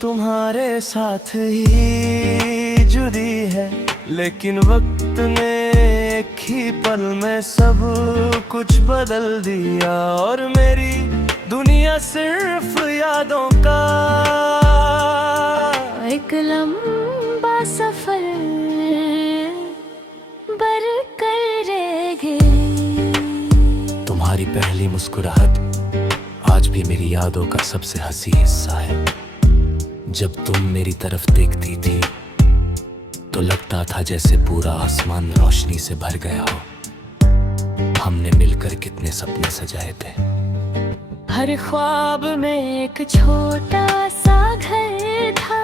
तुम्हारे साथ ही जुड़ी है, लेकिन वक्त ने एक ही पल में सब कुछ बदल दिया। और मेरी दुनिया सिर्फ यादों का एक लंबा सफर बरकर रह गई। तुम्हारी पहली मुस्कुराहट आज भी मेरी यादों का सबसे हंसी हिस्सा है। जब तुम मेरी तरफ देखती थी तो लगता था जैसे पूरा आसमान रोशनी से भर गया हो। हमने मिलकर कितने सपने सजाए थे। हर ख्वाब में एक छोटा सा घर था,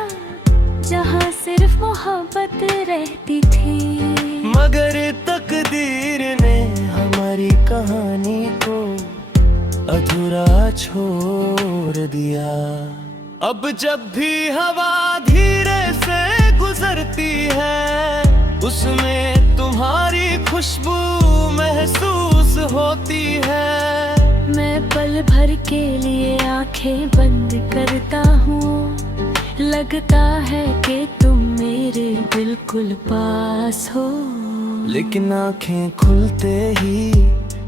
जहाँ सिर्फ मोहब्बत रहती थी। मगर तकदीर ने हमारी कहानी को अधूरा छोड़ दिया। अब जब भी हवा धीरे से गुजरती है, उसमें तुम्हारी खुशबू महसूस होती है। मैं पल भर के लिए आंखें बंद करता हूँ, लगता है कि तुम मेरे बिल्कुल पास हो। लेकिन आंखें खुलते ही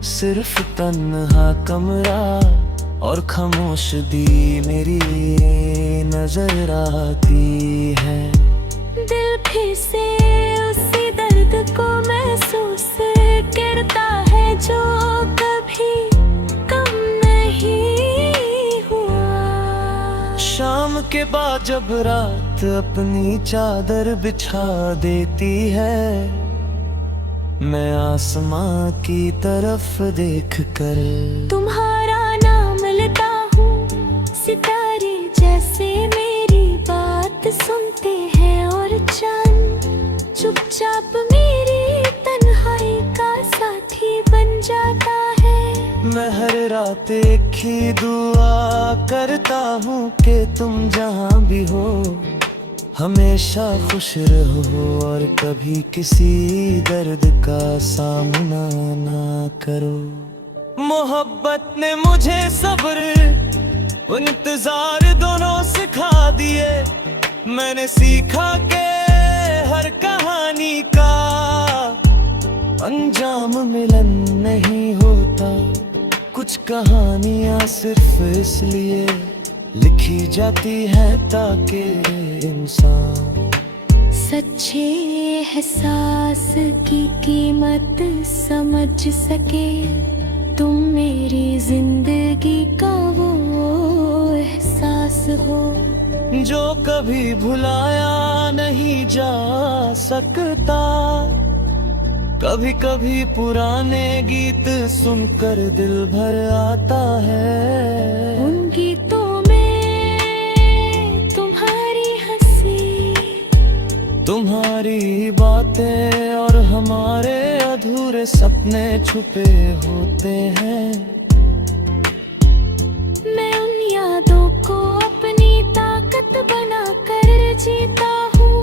सिर्फ तन्हा कमरा और खामोश दी मेरी नजर आती है। दिल फिर से उसी दर्द को महसूस करता है जो कभी कम नहीं हुआ। शाम के बाद जब रात अपनी चादर बिछा देती है, मैं आसमां की तरफ देखकर तुम्हारा नाम लेता हूँ। सितारे जैसे मेरी बात सुनते हैं और चांद चुपचाप मेरी तन्हाई का साथी बन जाता है। मैं हर रात एक ही दुआ करता हूँ कि तुम जहाँ भी हो हमेशा खुश रहो और कभी किसी दर्द का सामना ना करो। मोहब्बत ने मुझे सब्र इंतजार दोनों सिखा दिए। मैंने सीखा कि हर कहानी का अंजाम मिलन नहीं होता। कुछ कहानियां सिर्फ इसलिए लिखी जाती है ताकि इंसान सच्चे एहसास की कीमत समझ सके। तुम मेरी जिंदगी का वो एहसास हो जो कभी भुलाया नहीं जा सकता। कभी कभी पुराने गीत सुनकर दिल भर आता है। उन गीतों में तुम्हारी हंसी, तुम्हारी बातें और हमारे अधूरे सपने छुपे होते हैं। मैं उन यादों को अपनी ताकत बनाकर जीता हूँ,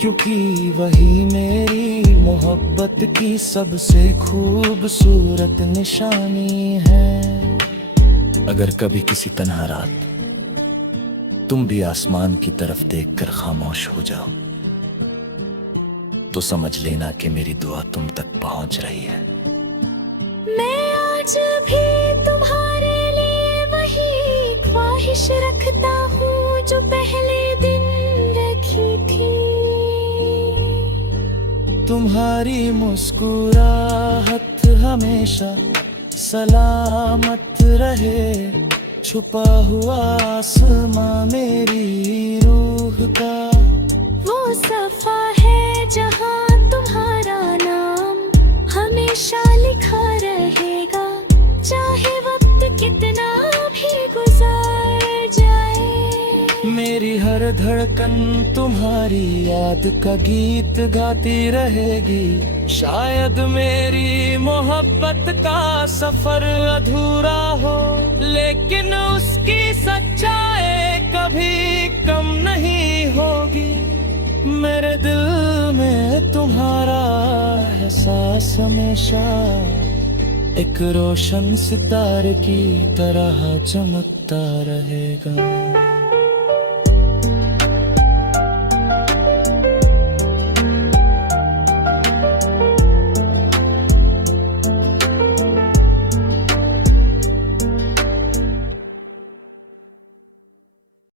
क्योंकि वही मेरी मोहब्बत की सबसे खूबसूरत निशानी है। अगर कभी किसी तन्हा रात तुम भी आसमान की तरफ देखकर खामोश हो जाओ तो समझ लेना कि मेरी दुआ तुम तक पहुंच रही है। मैं आज भी तुम्हारे लिए वही ख्वाहिश रखता हूँ जो पहले दिन रखी थी। तुम्हारी मुस्कुराहट हमेशा सलामत रहे। छुपा हुआ आसमां मेरी रूह का वो सफा है जहाँ तुम्हारा नाम हमेशा लिखा रहेगा। चाहे वक्त कितना भी गुजार जाए, मेरी हर धड़कन तुम्हारी याद का गीत गाती रहेगी। शायद मेरी मोहब्बत का सफर अधूरा हो, लेकिन उसकी सच्चाई कभी कम नहीं होगी। मेरे दिल में तुम्हारा एहसास हमेशा एक रोशन सितारे की तरह चमकता रहेगा।